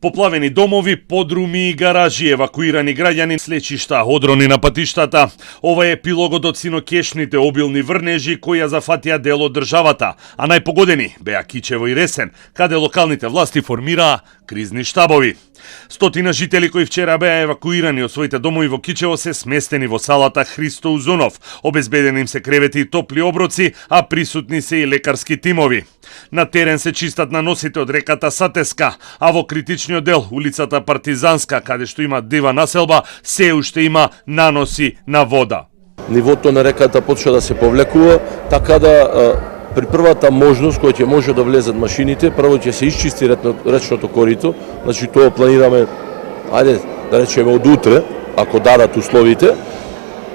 Поплавени домови, подруми и гаражи, евакуирани граѓани, слечишта, одрони на патиштата. Ова е епилогот од синокешните обилни врнежи кои ја зафатија дел од државата, а најпогодени беа Кичево и Ресен, каде локалните власти формираа кризни штабови. Стотина жители кои вчера беа евакуирани од своите домови во Кичево се сместени во салата Христо Узунов. Обезбедени им се кревети и топли оброци, а присутни се и лекарски тимови. На терен се чистат наносите од реката Сатеска, а во критичниот дел, улицата Партизанска, каде што има дива населба, се уште има наноси на вода. Нивото на реката почна да се повлекува, така да при првата можност која ќе може да влезат машините, прво ќе се исчисти речното корито, значи тоа планираме, ајде да речеме од утре, ако дадат условите,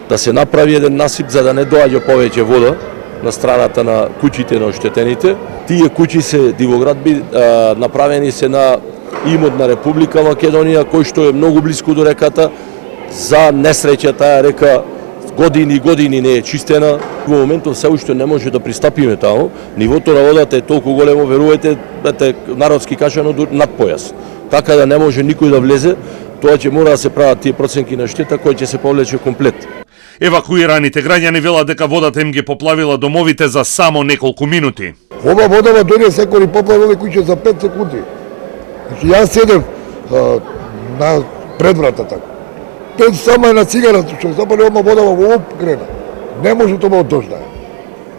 да се направи еден насип за да не доаѓа повеќе вода на страната на куќите на оштетените. Тие куќи се дивоградби, направени се на имот на Република Македонија, кој што е многу близко до реката. За несреќа таа река години и години не е чистена. Во моментов се уште не може да пристапиме таму. Нивото на водата е толку големо, верувајте, народски кажано над појас. Така да не може никој да влезе, тоа ќе мора да се прават тие проценки на штета кои ќе се повлече комплет. Евакуираните граѓани велат дека водата им ги поплавила домовите за само неколку минути. Ова водава дојде секој поплави овие куќи за 5 секунди. Значи јас седев на предвратата. Тој само е на цигара, што запали ома водава во оп крена. Не може тоа од дожда.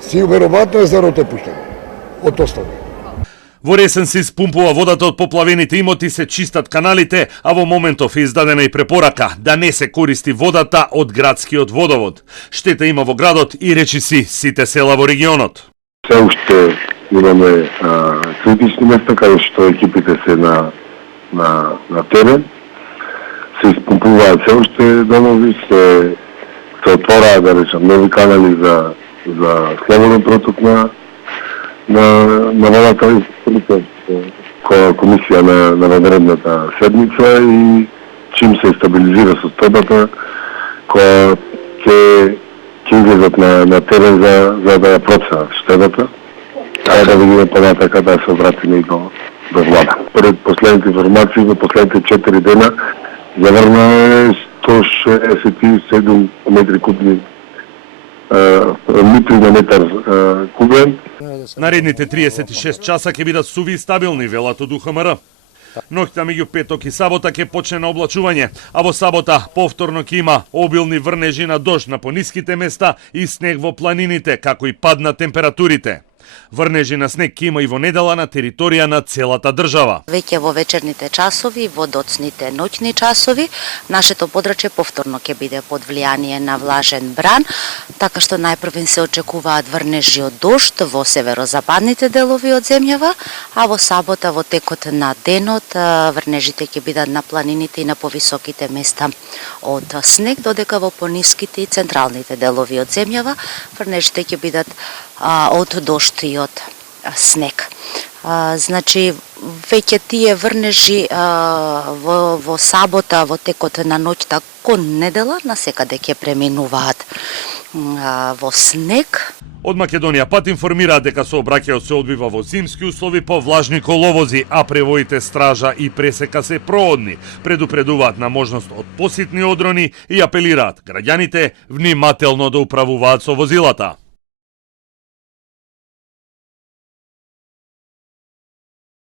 Си веројатно е зароте пуштено од остави. Во Ресен се испумпува водата од поплавените имоти, се чистат каналите, а во моментов е издадена и препорака да не се користи водата од градскиот водовод. Штета има во градот и речиси сите села во регионот. Се уште имаме критични места каде што екипите се на терен. Се испумпуваат се уште домови, се отвораат, да речам, нови канали за слободен проток на водата, која комисија на vanredната седмица, и чим се стабилизира состојбата, која ќе излезат на терен за да ја проценат штетата, а да видиме понатака да се обратиме и до влада. Пред последните информации, во последните 4 дена, заврна е 167 метри кубни литри на метар кубен. Наредните 36 часа ќе бидат суви и стабилни, велат од УХМР. Ноќта меѓу петок и сабота ќе почне на облачување, а во сабота повторно ќе има обилни врнежи на дожд на пониските места и снег во планините, како и пад на температурите. Врнежи на снег ќе има и во недела на територија на целата држава. Веќе во вечерните часови, во доцните ноќни часови, нашето подрачје повторно ќе биде под влијание на влажен бран, така што најпрвен се очекуваат врнежи од дожд во северозападните делови од земјава, а во сабота во текот на денот врнежите ќе бидат на планините и на повисоките места од снег, додека во пониските и централните делови од земјава врнежите ќе бидат од дожд и од снег. Значи, веќе тие врнежи во сабота, во текот на ноќта кон недела, насекаде ќе преминуваат во снег. Од Македонија пат информираат дека сообраќајот се одвива во зимски услови по влажни коловози, а превоите стража и пресека се проодни. Предупредуваат на можност од поситни одрони и апелираат граѓаните внимателно да управуваат со возилата.